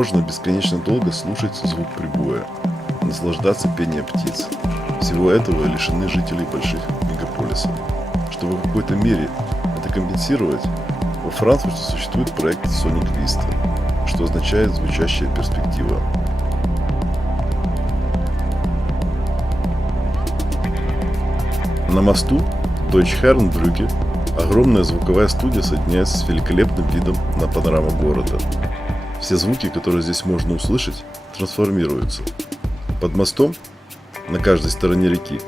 Можно бесконечно долго слушать звук прибоя, наслаждаться пением птиц. Всего этого лишены жители больших мегаполисов. Чтобы в какой-то мере это компенсировать, во Франкфурте существует проект Sonic Vista, что означает «звучащая перспектива». На мосту Deutsche-Herrenbrücke огромная звуковая студия соединяется с великолепным видом на панораму города. Все звуки, которые здесь можно услышать, трансформируются. Под мостом, на каждой стороне реки,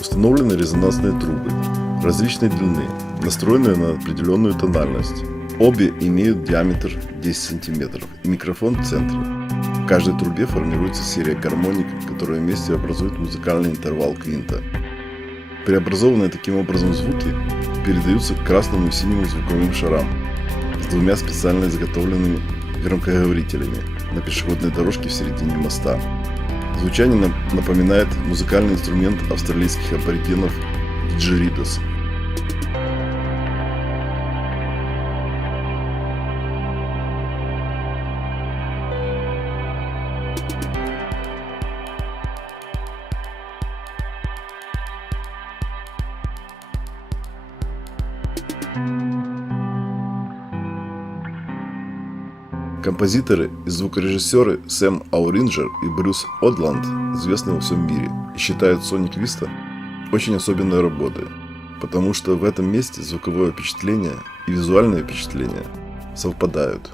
установлены резонансные трубы различной длины, настроенные на определенную тональность. Обе имеют диаметр 10 см и микрофон в центре. В каждой трубе формируется серия гармоник, которые вместе образуют музыкальный интервал квинта. Преобразованные таким образом звуки передаются к красному и синему звуковым шарам с двумя специально изготовленными громкоговорителями на пешеходной дорожке в середине моста. Звучание напоминает музыкальный инструмент австралийских аборигенов диджеридос. Композиторы и звукорежиссеры Сэм Ауринджер и Брюс Одланд известны во всем мире и считают Sonic Vista очень особенной работой, потому что в этом месте звуковое впечатление и визуальное впечатление совпадают.